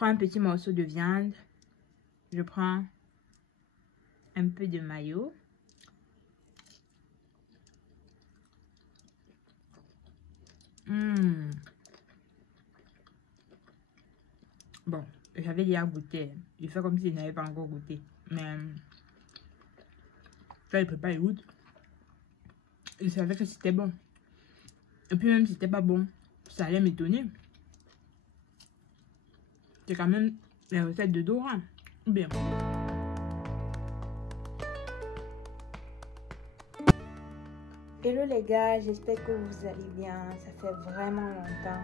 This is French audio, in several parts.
prends un petit morceau de viande. Je prends un peu de mayo. Bon, j'avais déjà goûté. Je fais comme si je n'avais pas encore goûté. Mais ça, je peux pas y goûter. Je savais que c'était bon. Et puis même si c'était pas bon, ça allait m'étonner. C'est quand même les recettes de Dora. Bien. Hello les gars, j'espère que vous allez bien. Ça fait vraiment longtemps.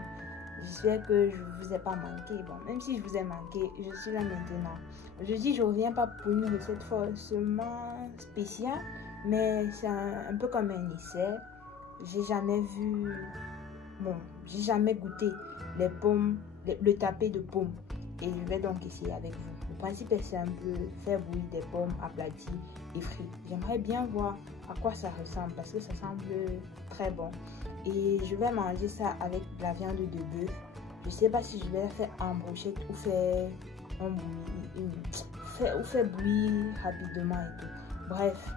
J'espère que je vous ai pas manqué. Bon, même si je vous ai manqué, je suis là maintenant. Aujourd'hui, je reviens pas pour une recette forcément spéciale, mais c'est un peu comme un essai. J'ai jamais vu, j'ai jamais goûté les pommes, le tapé de pommes. Et je vais donc essayer avec vous. Le principe est simple, faire bouillir des pommes aplaties et frites. J'aimerais bien voir à quoi ça ressemble parce que ça semble très bon. Et je vais manger ça avec la viande de bœuf. Je sais pas si je vais faire en brochette ou faire bouillir rapidement et tout. Bref,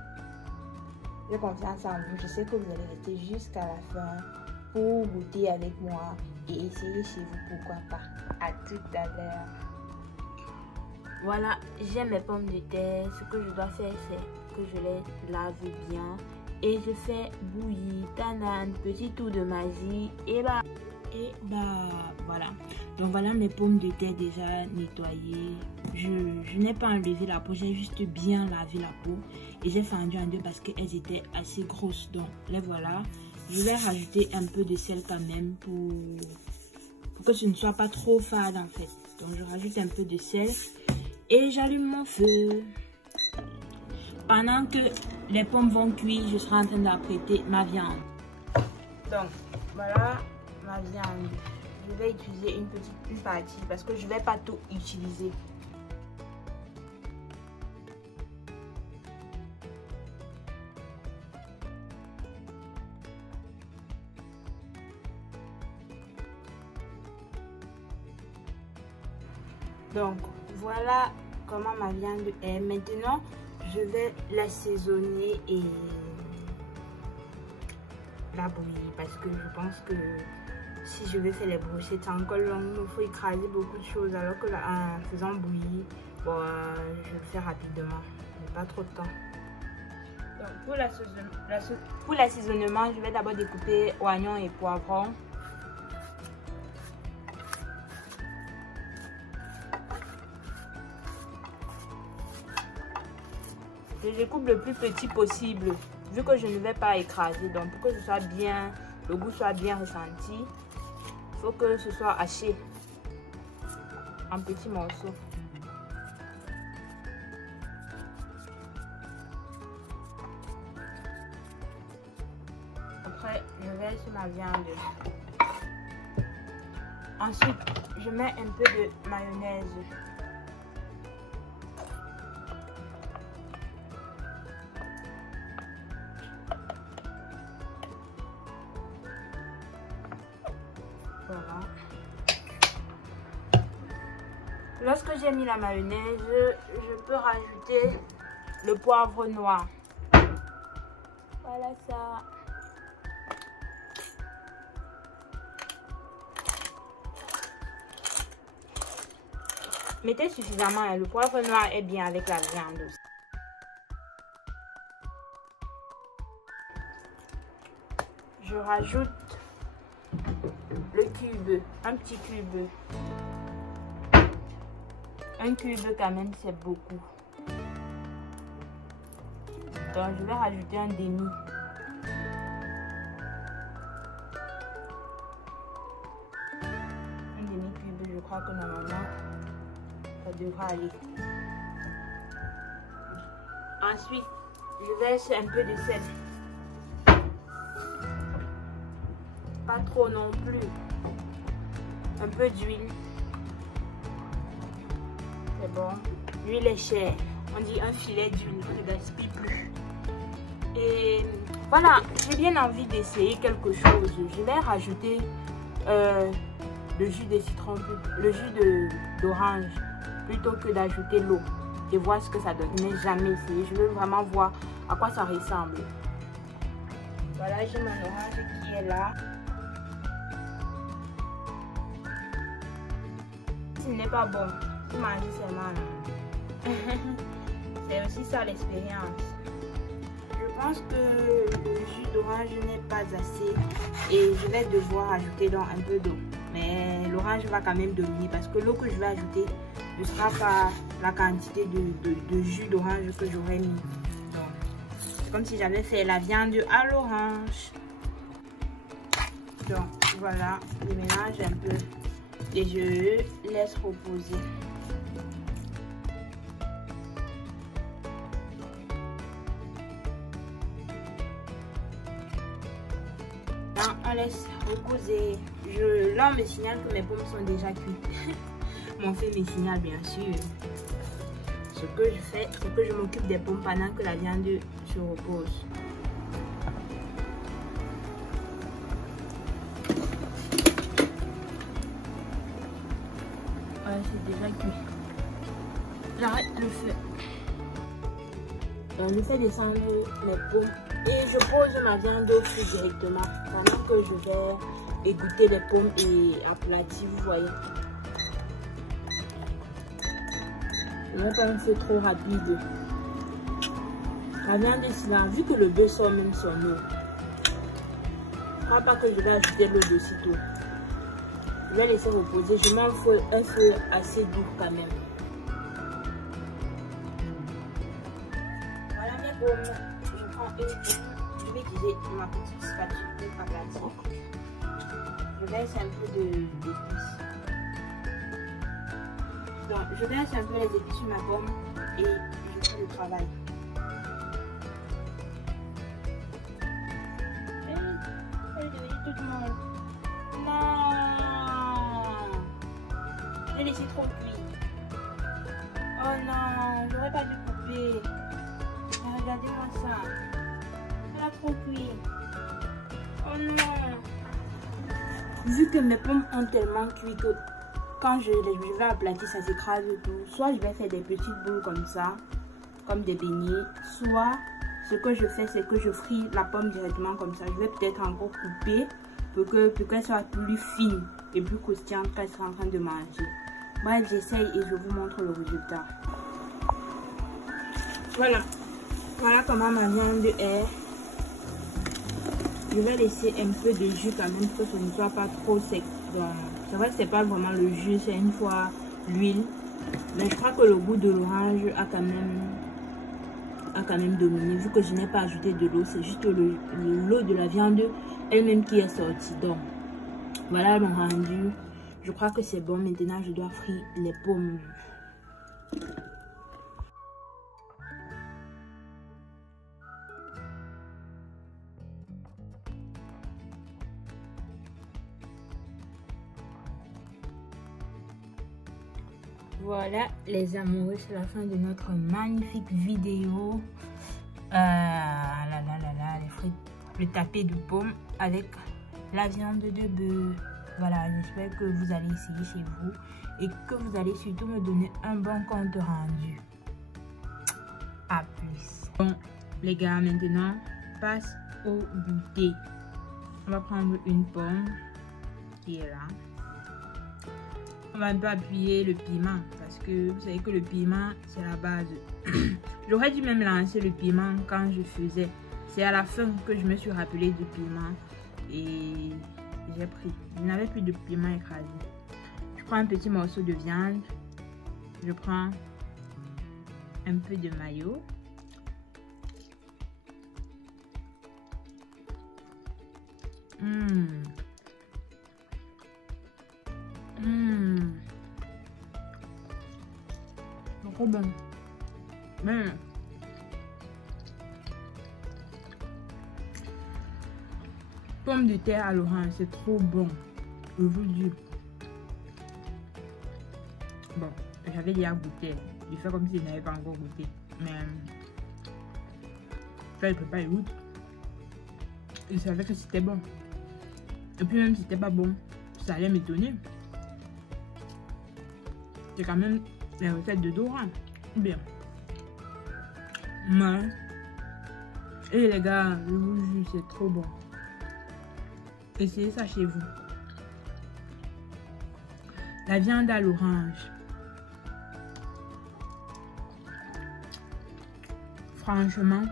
j'ai confiance en vous. Je sais que vous allez rester jusqu'à la fin pour goûter avec moi et essayer chez vous, pourquoi pas. À tout à l'heure. Voilà, j'ai mes pommes de terre. Ce que je dois faire, c'est que je les lave bien et je fais bouillir, tanane, petit tour de magie et voilà. Donc voilà mes pommes de terre déjà nettoyées. Je n'ai pas enlevé la peau, j'ai juste bien lavé la peau et j'ai fendu en deux parce qu'elles étaient assez grosses. Donc les voilà. Je vais rajouter un peu de sel quand même pour que ce ne soit pas trop fade en fait. Donc je rajoute un peu de sel et j'allume mon feu. Pendant que les pommes vont cuire, je serai en train d'apprêter ma viande. Donc voilà ma viande. Je vais utiliser une partie parce que je ne vais pas tout utiliser. Donc voilà comment ma viande est. Maintenant je vais l'assaisonner et la bouillir parce que je pense que si je vais faire les brochettes c'est encore long, il faut écraser beaucoup de choses alors que là, en faisant bouillir, bon, je le fais rapidement, j'ai pas trop de temps. Donc pour l'assaisonnement, je vais d'abord découper oignons et poivrons. Je découpe le plus petit possible, vu que je ne vais pas écraser. Donc pour que ce soit bien, le goût soit bien ressenti, il faut que ce soit haché en petits morceaux. Après, je verse ma viande. Ensuite, je mets un peu de mayonnaise. Voilà. Lorsque j'ai mis la mayonnaise, je peux rajouter le poivre noir. Voilà ça. Mettez suffisamment, hein. Le poivre noir est bien avec la viande aussi. Je rajoute le cube, un petit cube. Un cube quand même c'est beaucoup. Donc je vais rajouter un demi. Un demi cube, je crois que normalement ça devra aller. Ensuite, je verse un peu de sel. Pas trop non plus. Un peu d'huile. C'est bon. L'huile est chère. On dit un filet d'huile, on ne gaspille plus. Et voilà, j'ai bien envie d'essayer quelque chose. Je vais rajouter le jus de citron, le jus d'orange, plutôt que d'ajouter l'eau et voir ce que ça donne. Je n'ai jamais essayé. Je veux vraiment voir à quoi ça ressemble. Voilà, j'ai mon orange qui est là. Ce n'est pas bon. Vous mangez seulement. C'est aussi ça l'expérience. Je pense que le jus d'orange n'est pas assez et je vais devoir ajouter donc un peu d'eau. Mais l'orange va quand même dominer parce que l'eau que je vais ajouter ne sera pas la quantité de jus d'orange que j'aurais mis. C'est comme si j'avais fait la viande à l'orange. Donc voilà, je mélange un peu et je laisse reposer. On laisse reposer. L'homme me signale que mes pommes sont déjà cuites. Mon fils me signale bien sûr. Ce que je fais, c'est que je m'occupe des pommes pendant que la viande se repose. Ouais, c'est déjà cuit. J'arrête le feu. Donc, je fais descendre mes pommes et je pose ma viande au feu directement pendant que je vais égoutter les pommes et aplatir, vous voyez. Je ne vais pas un feu trop rapide. La viande est là, vu que le bœuf sort même son eau. Je ne crois pas que je vais ajouter l'eau d'aussitôt. Je vais laisser reposer. Je mets un feu assez doux quand même. Voilà mes pommes. Je prends une pomme. Je vais utiliser ma petite spatule pour aplatir. Je laisse un peu d'épices. Donc, je laisse un peu les épices sur ma pomme et je fais le travail. Elle est devenue toute molle. Non! J'ai laissé trop cuit. Oh non, j'aurais pas dû couper. Mais regardez-moi ça. Elle a trop cuit. Oh non! Vu que mes pommes ont tellement cuit que quand je vais aplatir, ça s'écrase tout. Soit je vais faire des petites boules comme ça, comme des beignets. Soit ce que je fais, c'est que je fris la pomme directement comme ça. Je vais peut-être encore couper pour qu'elle soit plus fine et plus croustillante quand elle sera en train de manger. Bref, j'essaye et je vous montre le résultat. Voilà. Voilà comment ma viande est. Je vais laisser un peu de jus quand même pour que ce ne soit pas trop sec. C'est vrai que c'est pas vraiment le jus, c'est une fois l'huile. Mais je crois que le goût de l'orange a quand même dominé. Vu que je n'ai pas ajouté de l'eau, c'est juste l'eau de la viande elle-même qui est sortie. Donc voilà le rendu. Je crois que c'est bon. Maintenant, je dois frire les pommes. Voilà les amoureux, c'est la fin de notre magnifique vidéo. Les frites, le tapé de pommes avec la viande de bœuf. Voilà, j'espère que vous allez essayer chez vous et que vous allez surtout me donner un bon compte rendu. À plus. Bon les gars, maintenant passe au goûter. On va prendre une pomme qui est là. On va un peu appuyer le piment parce que vous savez que le piment c'est la base. J'aurais dû même lancer le piment quand je faisais. C'est à la fin que je me suis rappelé du piment et j'ai pris. Je n'avais plus de piment écrasé. Je prends un petit morceau de viande. Je prends un peu de mayo. C'est trop bon. Pomme de terre à l'orange, c'est trop bon. Je vous dis. Bon, j'avais déjà goûté. Je fais comme si je n'avais pas encore goûté. Mais ça, je peux pas y goûter. Je savais que c'était bon. Et puis même si c'était pas bon, ça allait m'étonner. c'est quand même les recettes de Dora. Bien. Ouais. Et les gars, je vous jure, c'est trop bon. Essayez ça chez vous. La viande à l'orange. Franchement,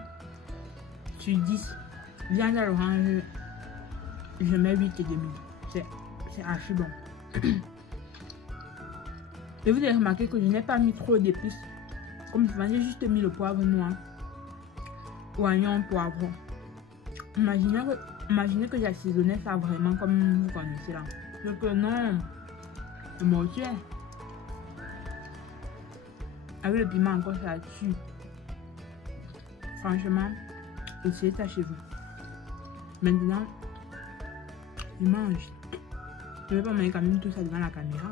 sur 10, viande à l'orange, je mets 8,5. C'est archi bon. Et vous avez remarqué que je n'ai pas mis trop d'épices. Comme souvent, j'ai juste mis le poivre noir, oignon, poivron. Imaginez que j'assaisonnais ça vraiment comme vous connaissez là. C'est que non, le mortier. Avec le piment encore, ça tue. Franchement, essayez ça chez vous. Maintenant, je mange. Je vais pas manger quand même tout ça devant la caméra.